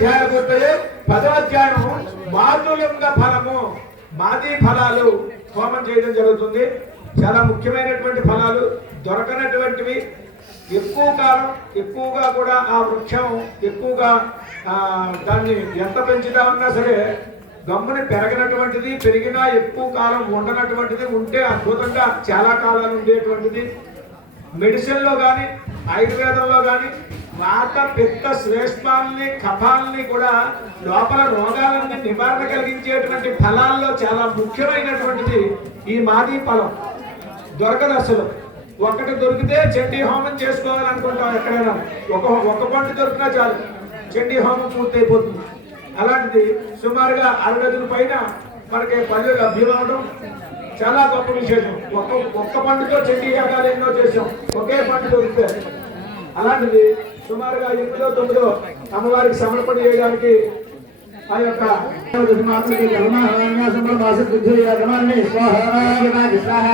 తొమ్మిది అధ్యాయాలు పూర్తయి పదో అధ్యాయం మాతులింగ ఫలము. మాది ఫలాలు హోమం చేయడం జరుగుతుంది. చాలా ముఖ్యమైనటువంటి ఫలాలు దొరకనటువంటివి. ఎక్కువ కాలం ఎక్కువగా కూడా ఆ వృక్షం ఎక్కువగా దాన్ని ఎంత పెంచుతా ఉన్నా సరే గమ్ముని పెరగనటువంటిది పెరిగినా ఎక్కువ కాలం ఉండనటువంటిది ఉంటే అద్భుతంగా చాలా కాలాలు ఉండేటువంటిది. మెడిసిన్లో కానీ ఆయుర్వేదంలో కానీ వాత పిత్త శ్రేష్టాలని కఫాలని కూడా లోపల రోగాలని నివారణ కలిగించేటువంటి ఫలాల్లో చాలా ముఖ్యమైనటువంటిది ఈ మాది ఫలం దొరకదు అసలు ఒకటి దొరికితే చండీ హోమం చేసుకోవాలనుకుంటాం ఎక్కడైనా. ఒక ఒక పంట దొరికినా చాలు చండీ హోమం పూర్తయిపోతుంది. అలాంటిది సుమారుగా అరగదుల పైన మనకి పళ్ళు లభ్యమవడం చాలా గొప్ప విశేషం. ఒక్క ఒక్క పండుతో చెట్టి యాగాలు ఎన్నో చేసాం ఒకే పండు దొరికితే. అలాంటిది సుమారుగా ఎనిమిదో తొమ్మిదో అమ్మవారికి సమర్పణ చేయడానికి ఆ యొక్క స్వాహ